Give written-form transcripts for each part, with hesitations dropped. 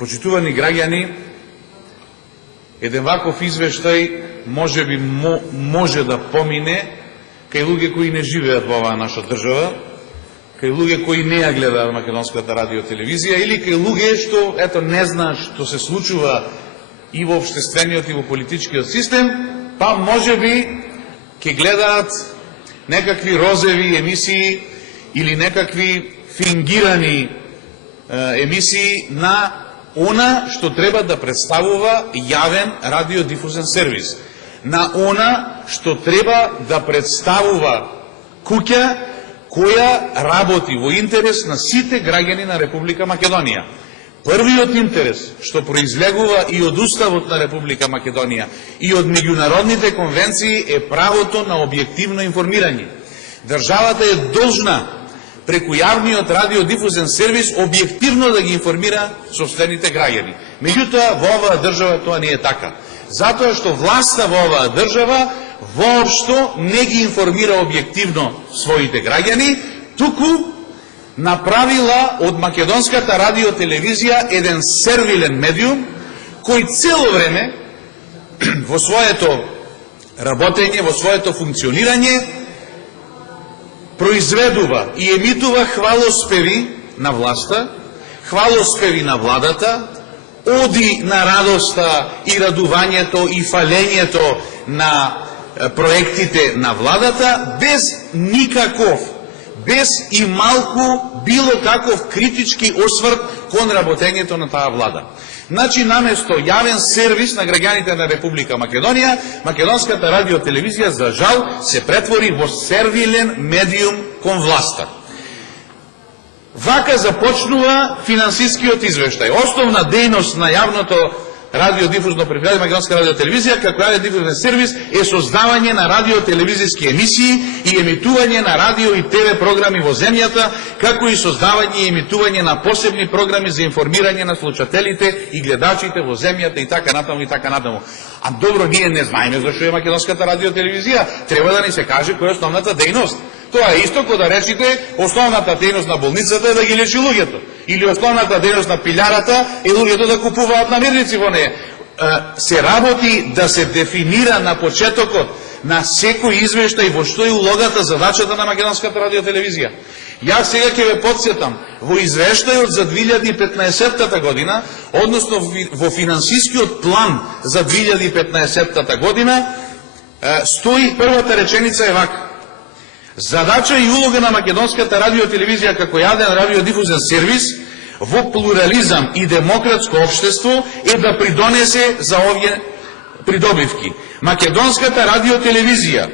Почитувани граѓани, еден ваков извештај може да помине кај луѓе кои не живеат во оваа наша држава, кај луѓе кои не ја гледаат македонската радиотелевизија или кај луѓе што не знаат што се случува и во општествениот и во политичкиот систем, па можеби ќе гледаат некакви розови емисии или некакви фингирани емисии на она што треба да представува јавен радиодифузен сервис, на она што треба да представува куќа која работи во интерес на сите граѓани на Република Македонија. Првиот интерес што произлегува и од Уставот на Република Македонија и од меѓународните конвенции е правото на објективно информирање. Државата е должна преку јавниот радиодифузен сервис објективно да ги информира сопствените граѓани. Меѓутоа, во оваа држава тоа не е така. Затоа што власта во оваа држава воопшто не ги информира објективно своите граѓани, туку направила од македонската радиотелевизија еден сервилен медиум, кој цело време во своето работење, во своето функционирање, произведува и емитува хвалоспеви на власта, хвалоспеви на владата, оди на радоста и радувањето и фалењето на проектите на владата, без никаков, без и малку било каков критички осврт кон работењето на таа влада. Значи, наместо јавен сервис на граѓаните на Република Македонија, македонската радиотелевизија, за жал, се претвори во сервилен медиум кон власта. Вака започнува финансискиот извештај. Основна дејност на јавното радиодифузно предпријатие Македонска радиотелевизија како радиодифузен сервис е создавање на радиотелевизиски емисии и емитување на радио и ТВ програми во земјата, како и создавање и емитување на посебни програми за информирање на слушателите и гледачите во земјата и така натаму и така натаму. А добро, ние не знаеме зашто е Македонската радиотелевизија, треба да ни се каже која е основната дејност. Тоа е исто кога да речите основната дејност на болницата е да ги лечи луѓето. Или основната дејност на пилјарата е луѓето да купуваат намирници во неја. Се работи да се дефинира на почетокот на секој извештај во што е улогата, задачата на Македонската радиотелевизија. Јас сега ќе ве подсетам, во извештајот за 2015 година, односно во финансискиот план за 2015 година, стои првата реченица е вака: задача и улога на Македонската радиотелевизија како јавен радиодифузен сервис во плурализам и демократско општество е да придонесе за овие придобивки. Македонската радиотелевизија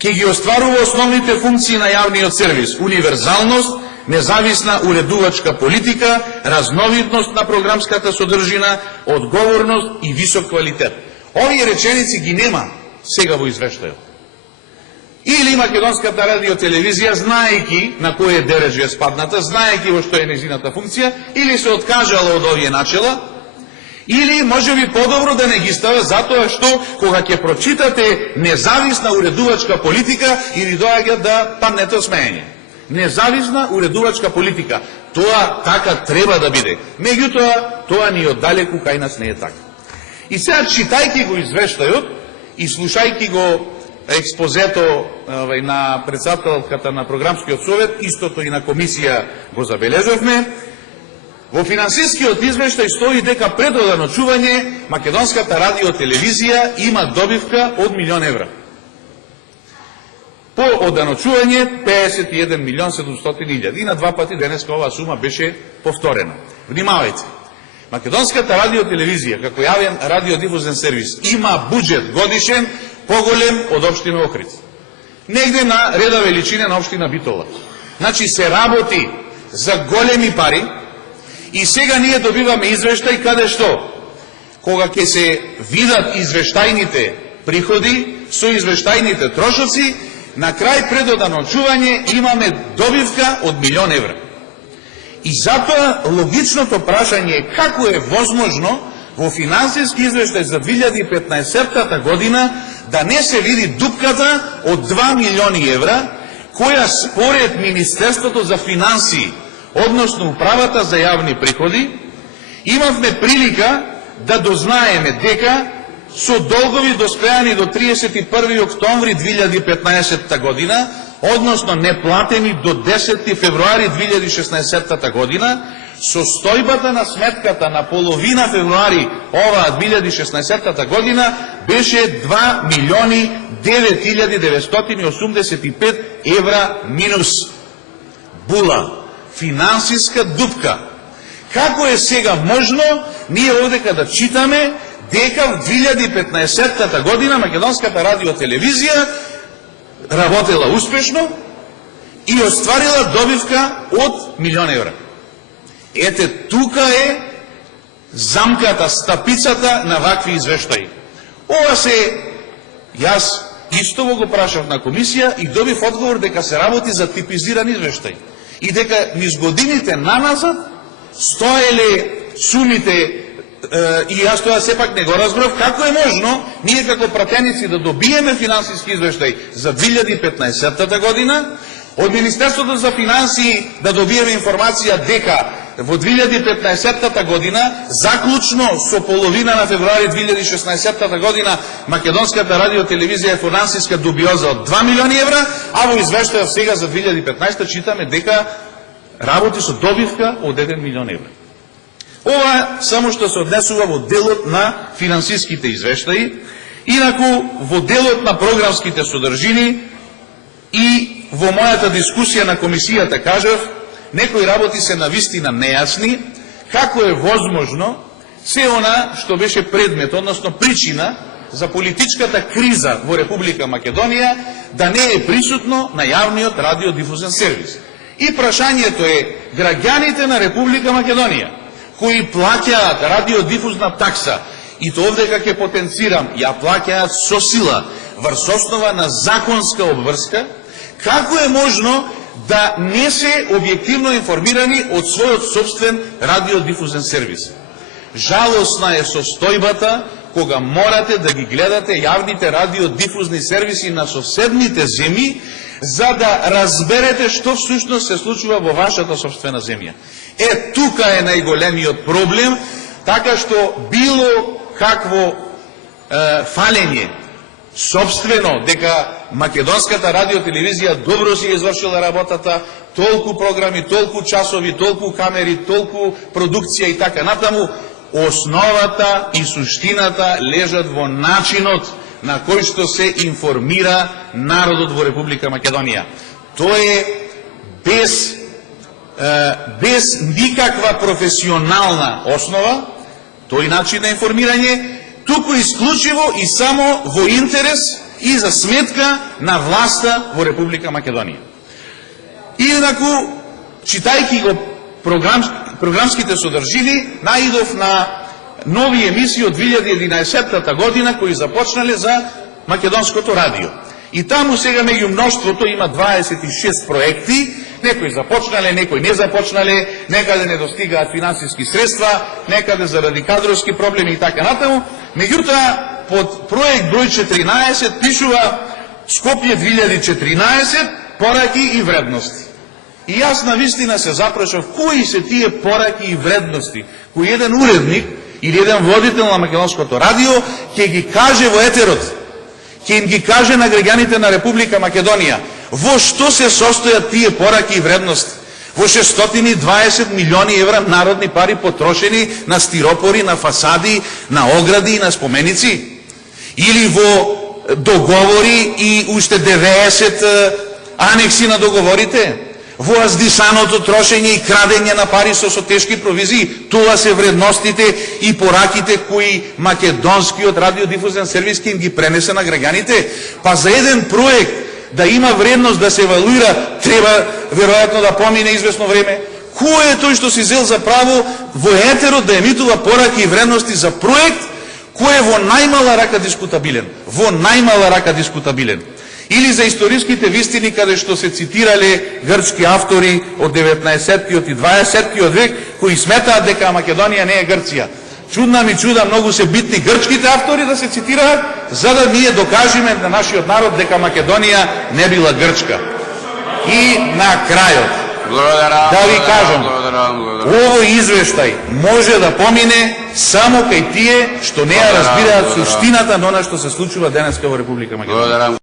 ќе ги остварува основните функции на јавниот сервис: универзалност, независна уредувачка политика, разновидност на програмската содржина, одговорност и висок квалитет. Овие реченици ги нема сега во извештајот. Или Македонската радиотелевизија, знаејќи на кој дереж е спадната, знаејќи во што е нејзината функција, или се откажала од овие начела, или може би подобро да не ги става, затоа што кога ќе прочитате независна уредувачка политика, или доаѓа да паднете од смеење. Независна уредувачка политика. Тоа така треба да биде. Меѓутоа, тоа ни оддалеку кај нас не е така. И сега, читајќи го извештајот и слушајќи го експозето на председателката на програмскиот совет, истото и на комисија го забележавме, во финансискиот извештај стои дека пред оданочување Македонската радиотелевизија има добивка од 1.000.000 евра. По оданочување 51.700.000. И на два пати денеска оваа сума беше повторена. Внимавајте. Македонската радиотелевизија како јавен радиодифузен сервис има буџет годишен поголем од општина Охрид. Негде на реда величина на општина Битола. Значи се работи за големи пари и сега ние добиваме извештај каде што, кога ќе се видат извештајните приходи со извештајните трошоци, на крај пред оданочување имаме добивка од 1.000.000 евра. И затоа логичното прашање е како е возможно во финансиски извештај за 2015 година да не се види дупката од 2.000.000 евра, која според Министерството за финансии, односно Управата за јавни приходи, Имавме прилика да дознаеме дека со долгови доспеани до 31. октомври 2015 година, односно неплатени до 10. февруари 2016 година, состојбата на сметката на половина февруари оваа 2016 година беше 2.009.985 евра минус. Була, финансиска дупка. Како е сега можно ние овдека да читаме дека в 2015 година Македонската радиотелевизија работела успешно и остварила добивка од 1.000.000 евра? Ете, тука е замката, стапицата на вакви извештаи. Ова се, јас исто го прашав на комисија и добив одговор дека се работи за типизиран извештај. И дека низ годините наназад стоеле сумите, и јас тоа сепак не го разбрав, како е можно ние како пратеници да добиеме финансиски извештај за 2015 година, од Министерството за финансии да добиеме информација дека во 2015 година, заклучно со половина на февруари 2016 година, Македонската радиотелевизија е финансиска дубиоза од 2 милиони евра, а во извештајот сега за 2015 читаме дека работи со добивка од 1 милион евра. Ова само што се однесува во делот на финансиските извештаи, инаку во делот на програмските содржини и во мојата дискусија на комисијата кажав, некои работи се навистина нејасни, како е возможно се она што беше предмет, односно причина за политичката криза во Република Македонија да не е присутно на јавниот радиодифузен сервис. И прашањето е, граѓаните на Република Македонија, кои плаќаат радиодифузна такса, и то овдека ќе потенцирам, ја плаќаат со сила, врз основа на законска обврска, како е можно да не се објективно информирани од својот собствен радиодифузен сервис? Жалосна е состојбата кога морате да ги гледате јавните радиодифузни сервиси на соседните земји, за да разберете што всушност се случува во вашата собствена земја. Е, тука е најголемиот проблем, така што било какво фалење собствено дека Македонската радиотелевизија добро си извршила работата, толку програми, толку часови, толку камери, толку продукција и така натаму, основата и суштината лежат во начинот на кој што се информира народот во Република Македонија. Тоа е без никаква професионална основа, тој начин на информирање, туку исклучиво и само во интерес и за сметка на власта во Република Македонија. Инаку, читајќи го програмските содржини, наидов на нови емисии од 2011 година, кои започнале за Македонското радио. И таму сега меѓу мноштвото има 26 проекти, некои започнале, некои не започнале, некаде не достигаат финансиски средства, некаде заради кадровски проблеми и така натаму. Меѓутоа, под проект број 14 пишува Скопје 2014, пораки и вредности. И јас навистина се запрашав, кои се тие пораки и вредности, кои еден уредник или еден водител на Македонското радио ќе ги каже во етерот, ќе им ги каже на граѓаните на Република Македонија, во што се состојат тие пораки и вредности. Во 620 милиони евра народни пари потрошени на стиропори, на фасади, на огради и на споменици? Или во договори и уште 90 анекси на договорите? Во аздисаното трошење и крадење на пари со тешки провизии? Тоа се вредностите и пораките кои Македонскиот радиодифузен сервис ќе им ги пренесе на граѓаните? Па за еден проект да има вредност да се евалуира, треба веројатно да помине известно време. Кој е тој што си зел за право во етерот да емитува пораки и вредности за проект кој е во најмала рака дискутабилен? Во најмала рака дискутабилен. Или за историските вистини каде што се цитирале грчки автори од 19-тиот и 20-тиот век кои сметаат дека Македонија не е Грција. Чудна ми чуда, многу се битни грчките автори да се цитираат, за да ние докажеме на нашиот народ дека Македонија не била Грчка. И на крајот, да ви кажам, овој извештај може да помине само кај тие што не ја разбираат суштината на она што се случува денеска во Република Македонија.